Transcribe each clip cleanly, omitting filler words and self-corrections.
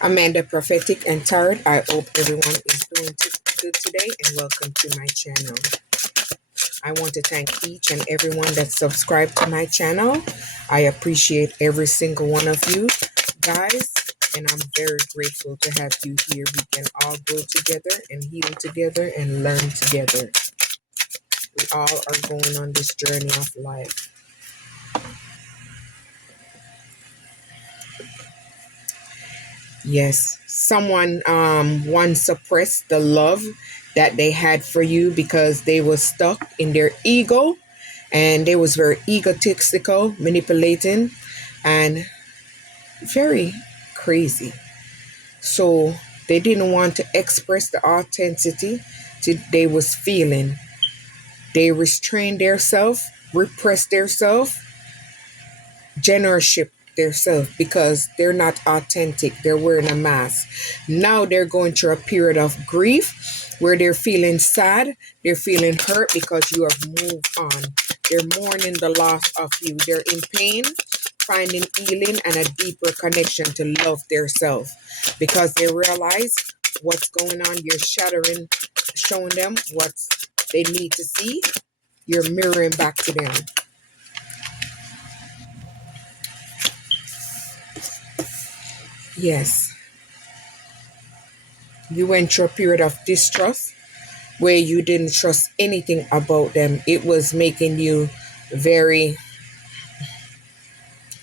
Amanda Prophetic and Tarot. I hope everyone is doing good today and welcome to my channel. I want to thank each and everyone that subscribed to my channel. I appreciate every single one of you guys, and I'm very grateful to have you here. We can all grow together and heal together and learn together. We all are going on this journey of life. Yes, someone once suppressed the love that they had for you because they were stuck in their ego, and they was very egotistical, manipulating, and very crazy. So they didn't want to express the authenticity they was feeling. They restrained themselves, repressed themselves, generalship themselves because they're not authentic. They're wearing a mask. Now they're going through a period of grief where they're feeling sad, they're feeling hurt because you have moved on. They're mourning the loss of you. They're in pain, finding healing and a deeper connection to love themselves because they realize what's going on. You're showing them what they need to see. You're mirroring back to them. Yes. You went through a period of distrust where you didn't trust anything about them. It was making you very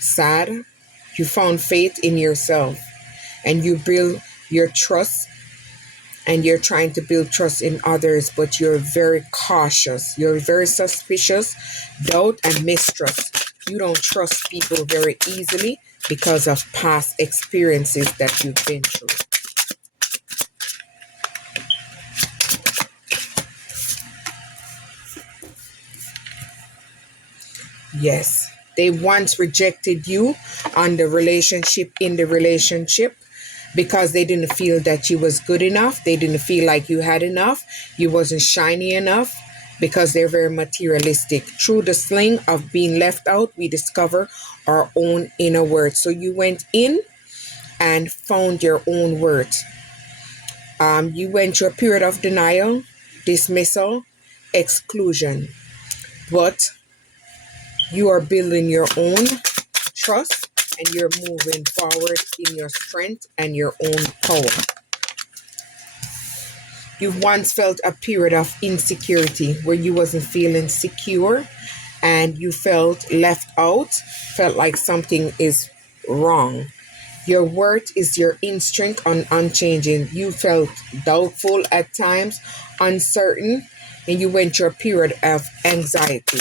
sad. You found faith in yourself and you build your trust, and you're trying to build trust in others, but you're very cautious. You're very suspicious, doubt, and mistrust. You don't trust people very easily because of past experiences that you've been through. Yes, they once rejected you in the relationship because they didn't feel that you was good enough. They didn't feel like you had enough. You wasn't shiny enough because they're very materialistic. Through the sling of being left out, we discover our own inner worth. So you went in and found your own worth. You went through a period of denial, dismissal, exclusion, but you are building your own trust and you're moving forward in your strength and your own power. You once felt a period of insecurity where you wasn't feeling secure and you felt left out, felt like something is wrong. Your worth is your instinct unchanging. You felt doubtful at times, uncertain, and you went through a period of anxiety.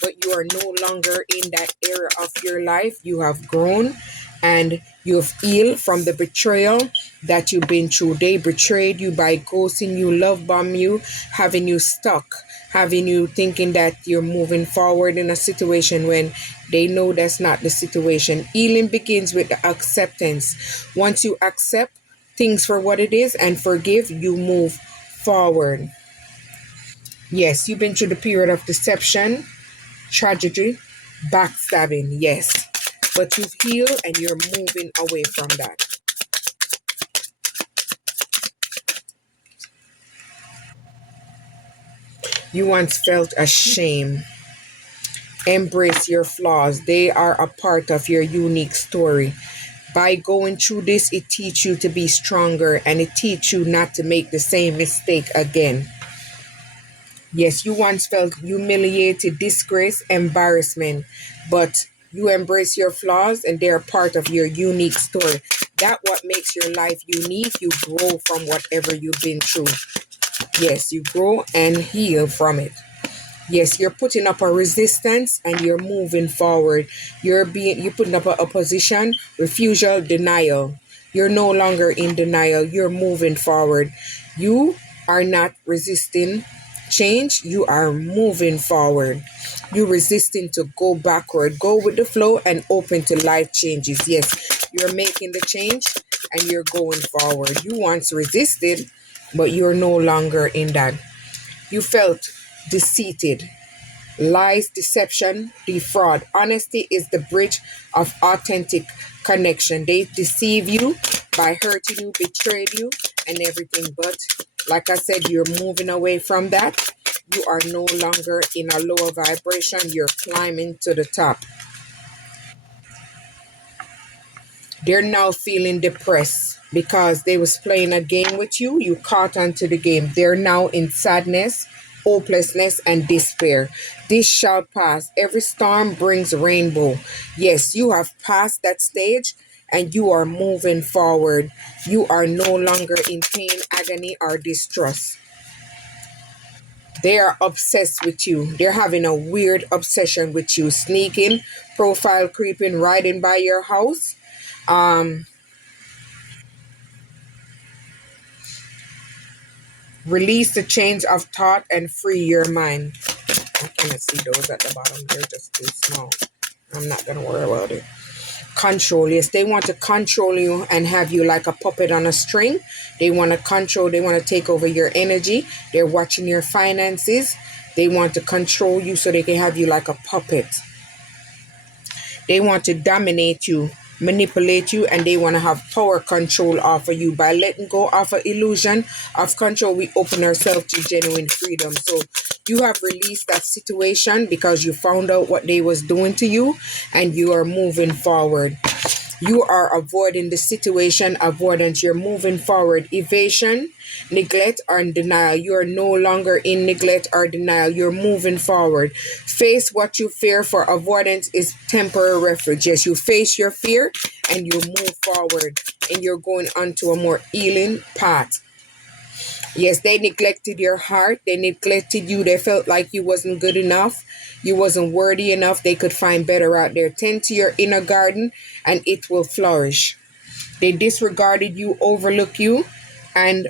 But you are no longer in that era of your life. You have grown and you've healed from the betrayal that you've been through. They betrayed you by ghosting you, love bomb you, having you stuck, having you thinking that you're moving forward in a situation when they know that's not the situation. Healing begins with the acceptance. Once you accept things for what it is and forgive, you move forward. Yes, you've been through the period of deception, tragedy, backstabbing, yes. But you've healed and you're moving away from that. You once felt ashamed. Embrace your flaws. They are a part of your unique story. By going through this, it teaches you to be stronger and it teaches you not to make the same mistake again. Yes, you once felt humiliated, disgrace, embarrassment, but you embrace your flaws and they're part of your unique story. That what makes your life unique. You grow from whatever you've been through. Yes, you grow and heal from it. Yes, you're putting up a resistance and you're moving forward. You're putting up a opposition, refusal, denial. You're no longer in denial. You're moving forward. You are not resisting change. You are moving forward. You're resisting to go backward. Go with the flow and open to life changes. Yes, you're making the change and you're going forward. You once resisted, but you're no longer in that. You felt deceited. Lies, deception, defraud. Honesty is the bridge of authentic connection. They deceive you by hurting you, betrayed you, and everything. But like I said, you're moving away from that. You are no longer in a lower vibration. You're climbing to the top. They're now feeling depressed because they was playing a game with you. You caught onto the game. They're now in sadness, hopelessness, and despair. This shall pass. Every storm brings rainbow. Yes, you have passed that stage and you are moving forward. You are no longer in pain, agony, or distrust. They are obsessed with you. They're having a weird obsession with you, sneaking, profile creeping, riding by your house. Um, Release the chains of thought and free your mind. I cannot see those at the bottom. They're just too small. I'm not going to worry about it. Control. Yes, they want to control you and have you like a puppet on a string. They want to control. They want to take over your energy. They're watching your finances. They want to control you so they can have you like a puppet. They want to dominate you, manipulate you, and they want to have power control over you. By letting go of an illusion of control, we open ourselves to genuine freedom. So you have released that situation because you found out what they was doing to you and you are moving forward. You are avoiding the situation, avoidance. You're moving forward. Evasion, neglect, or denial. You are no longer in neglect or denial. You're moving forward. Face what you fear, for avoidance is temporary refuge. Yes, you face your fear and you move forward and you're going onto a more healing path. Yes, they neglected your heart. They neglected you. They felt like you wasn't good enough. You wasn't worthy enough. They could find better out there. Tend to your inner garden and it will flourish. They disregarded you, overlook you, and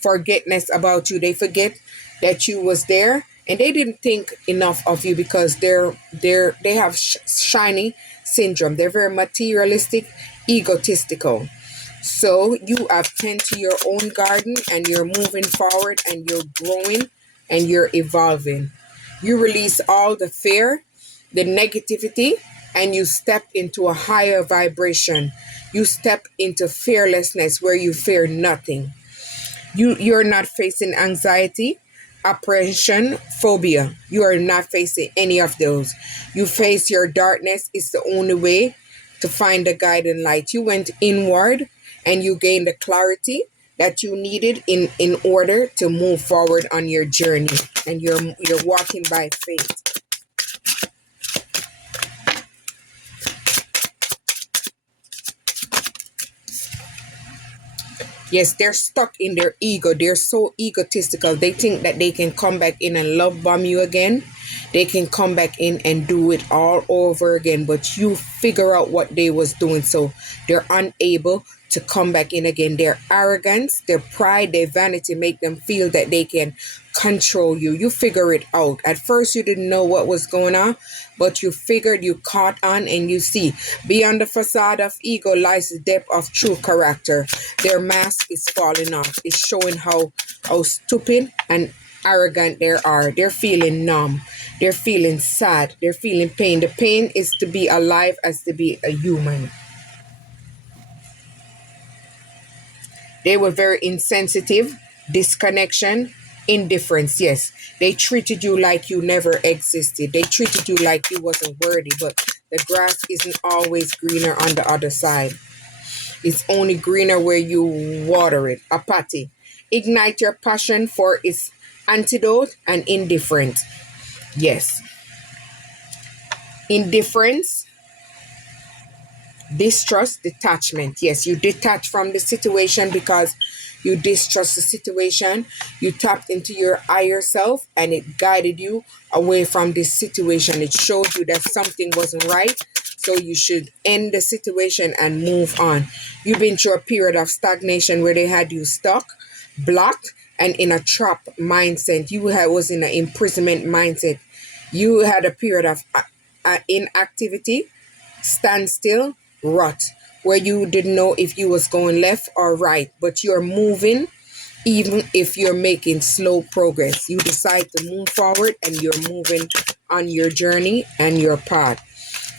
forgetness about you. They forget that you was there, and they didn't think enough of you because they have shiny syndrome. They're very materialistic, egotistical. So you have tend to your own garden and you're moving forward and you're growing and you're evolving. You release all the fear, the negativity, and you step into a higher vibration. You step into fearlessness where you fear nothing. You're not facing anxiety, apprehension, phobia. You are not facing any of those. You face your darkness. It's the only way to find the guiding light. You went inward and you gained the clarity that you needed in order to move forward on your journey. And you're walking by faith. Yes, they're stuck in their ego. They're so egotistical. They think that they can come back in and love bomb you again. They can come back in and do it all over again. But you figure out what they was doing. So they're unable to come back in again. Their arrogance, their pride, their vanity make them feel that they can control you. You figure it out. At first you didn't know what was going on, but you figured, you caught on, and you see beyond the facade of ego lies the depth of true character. Their mask is falling off. It's showing how stupid and arrogant they are. They're feeling numb. They're feeling sad. They're feeling pain. The pain is to be alive as to be a human. They were very insensitive, disconnection, indifference. Yes, they treated you like you never existed. They treated you like you wasn't worthy, but the grass isn't always greener on the other side. It's only greener where you water it. Apathy. Ignite your passion for its antidote and indifference. Yes. Indifference, distrust, detachment. Yes, you detach from the situation because you distrust the situation. You tapped into your higher self and it guided you away from this situation. It showed you that something wasn't right. So you should end the situation and move on. You've been through a period of stagnation where they had you stuck, blocked, and in a trap mindset. Was in an imprisonment mindset. You had a period of inactivity, standstill, rut, where you didn't know if you was going left or right, but you're moving even if you're making slow progress. You decide to move forward and you're moving on your journey and your path.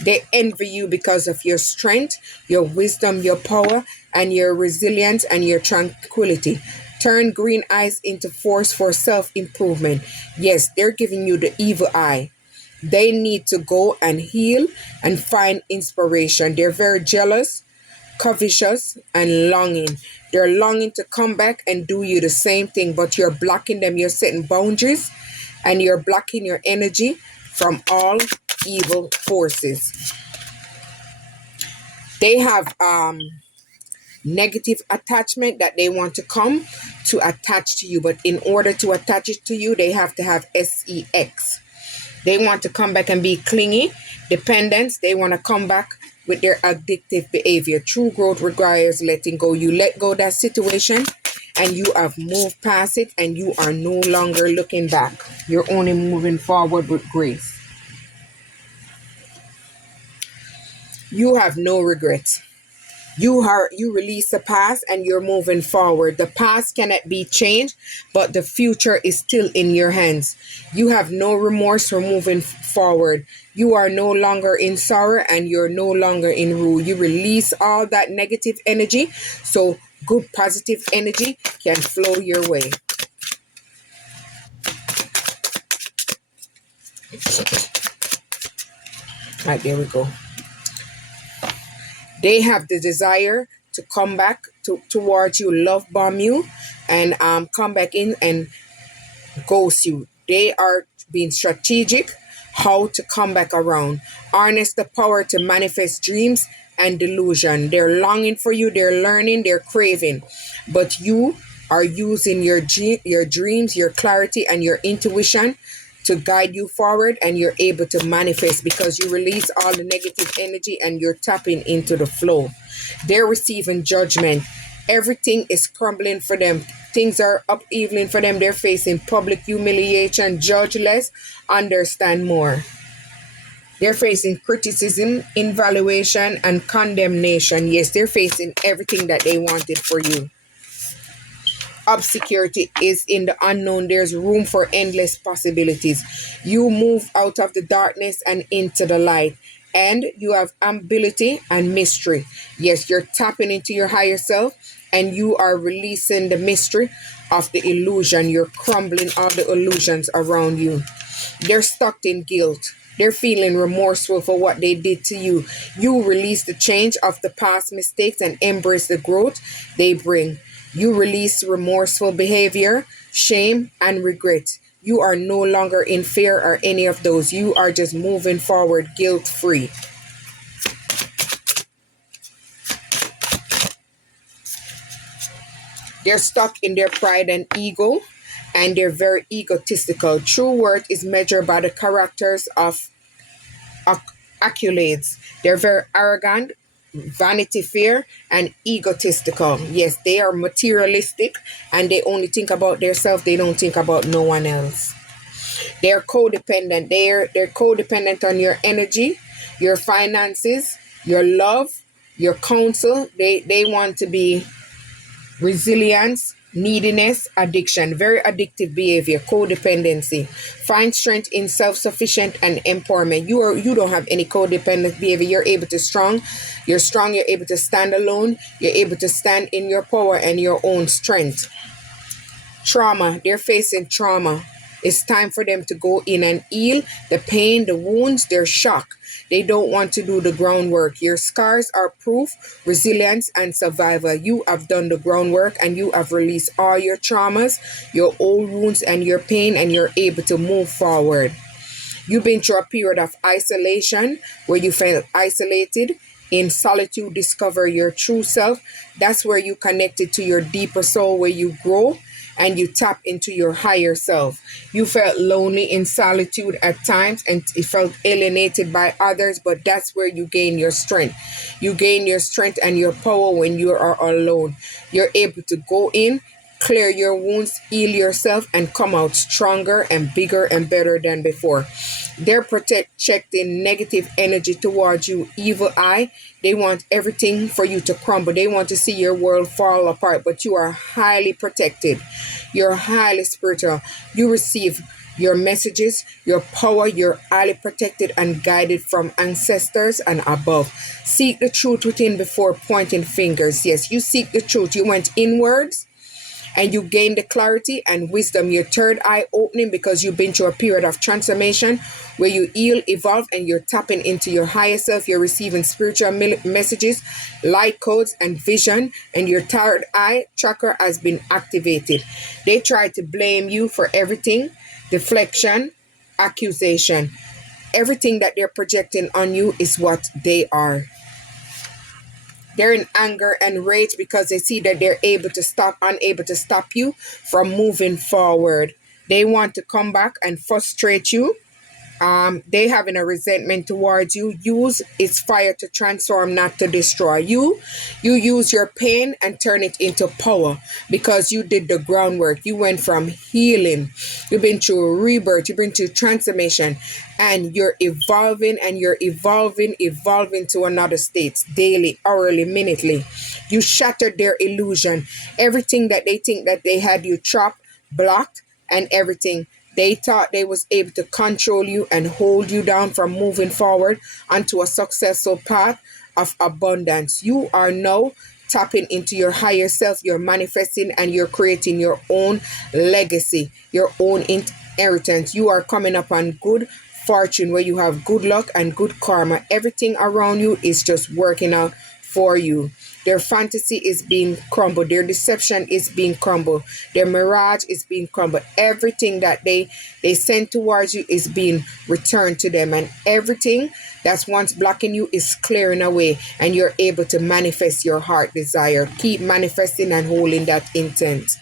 They envy you because of your strength, your wisdom, your power, and your resilience and your tranquility. Turn green eyes into force for self improvement. Yes, they're giving you the evil eye. They need to go and heal and find inspiration. They're very jealous, covetous, and longing. They're longing to come back and do you the same thing, but you're blocking them. You're setting boundaries and you're blocking your energy from all evil forces. They have negative attachment that they want to come to attach to you, but in order to attach it to you, they have to have sex. They want to come back and be clingy, dependence. They want to come back with their addictive behavior. True growth requires letting go. You let go of that situation and you have moved past it and you are no longer looking back. You're only moving forward with grace. You have no regrets. You release the past and you're moving forward. The past cannot be changed, but the future is still in your hands. You have no remorse for moving forward. You are no longer in sorrow and you're no longer in rule. You release all that negative energy so good positive energy can flow your way. Right, there we go. They have the desire to come back towards you, love bomb you, and come back in and ghost you. They are being strategic how to come back around. Harness the power to manifest dreams and delusion. They're longing for you, they're learning, they're craving. But you are using your dreams, your clarity, and your intuition to guide you forward, and you're able to manifest because you release all the negative energy and you're tapping into the flow. They're receiving judgment. Everything is crumbling for them. Things are upheaving for them. They're facing public humiliation. Judge less, understand more. They're facing criticism, evaluation, and condemnation. Yes, they're facing everything that they wanted for you. Obscurity is in the unknown. There's room for endless possibilities. You move out of the darkness and into the light, and you have ability and mystery. Yes, you're tapping into your higher self and you are releasing the mystery of the illusion. You're crumbling all the illusions around you. They're stuck in guilt. They're feeling remorseful for what they did to you. You release the change of the past mistakes and embrace the growth they bring. You release remorseful behavior, shame, and regret. You are no longer in fear or any of those. You are just moving forward guilt-free. They're stuck in their pride and ego, and they're very egotistical. True worth is measured by the characters of accolades. They're very arrogant, vanity fair, and egotistical. Yes, they are materialistic and they only think about themselves. They don't think about no one else. They're codependent. They're codependent on your energy, your finances, your love, your counsel. They want to be resilience, neediness, addiction, very addictive behavior, codependency. Find strength in self-sufficient and empowerment. You don't have any codependent behavior. You're able to strong. You're strong. You're able to stand alone. You're able to stand in your power and your own strength. Trauma. They're facing trauma. It's time for them to go in and heal the pain, the wounds, their shock. They don't want to do the groundwork. Your scars are proof, resilience, and survival. You have done the groundwork and you have released all your traumas, your old wounds, and your pain, and you're able to move forward. You've been through a period of isolation where you felt isolated. In solitude, discover your true self. That's where you connected to your deeper soul, where you grow and you tap into your higher self. You felt lonely in solitude at times and it felt alienated by others, but that's where you gain your strength. You gain your strength and your power when you are alone. You're able to go in, clear your wounds, heal yourself, and come out stronger and bigger and better than before. They're projecting negative energy towards you, evil eye. They want everything for you to crumble. They want to see your world fall apart, but you are highly protected. You're highly spiritual. You receive your messages, your power. You're highly protected and guided from ancestors and above. Seek the truth within before pointing fingers. Yes, you seek the truth. You went inwards and you gain the clarity and wisdom, your third eye opening, because you've been through a period of transformation where you heal, evolve, and you're tapping into your higher self. You're receiving spiritual messages, light codes, and vision, and your third eye chakra has been activated. They try to blame you for everything, deflection, accusation. Everything that they're projecting on you is what they are. They're in anger and rage because they see that they're unable to stop you from moving forward. They want to come back and frustrate you. They having a resentment towards you. Use its fire to transform, not to destroy you. You use your pain and turn it into power because you did the groundwork. You went from healing. You've been through a rebirth. You've been through transformation, and you're evolving and you're evolving to another state daily, hourly, minutely. You shattered their illusion. Everything that they think that they had you trapped, blocked, and everything. They thought they was able to control you and hold you down from moving forward onto a successful path of abundance. You are now tapping into your higher self. You're manifesting and you're creating your own legacy, your own inheritance. You are coming up on good fortune where you have good luck and good karma. Everything around you is just working out for you. Their fantasy is being crumbled. Their deception is being crumbled. Their mirage is being crumbled. Everything that they send towards you is being returned to them. And everything that's once blocking you is clearing away. And you're able to manifest your heart desire. Keep manifesting and holding that intent.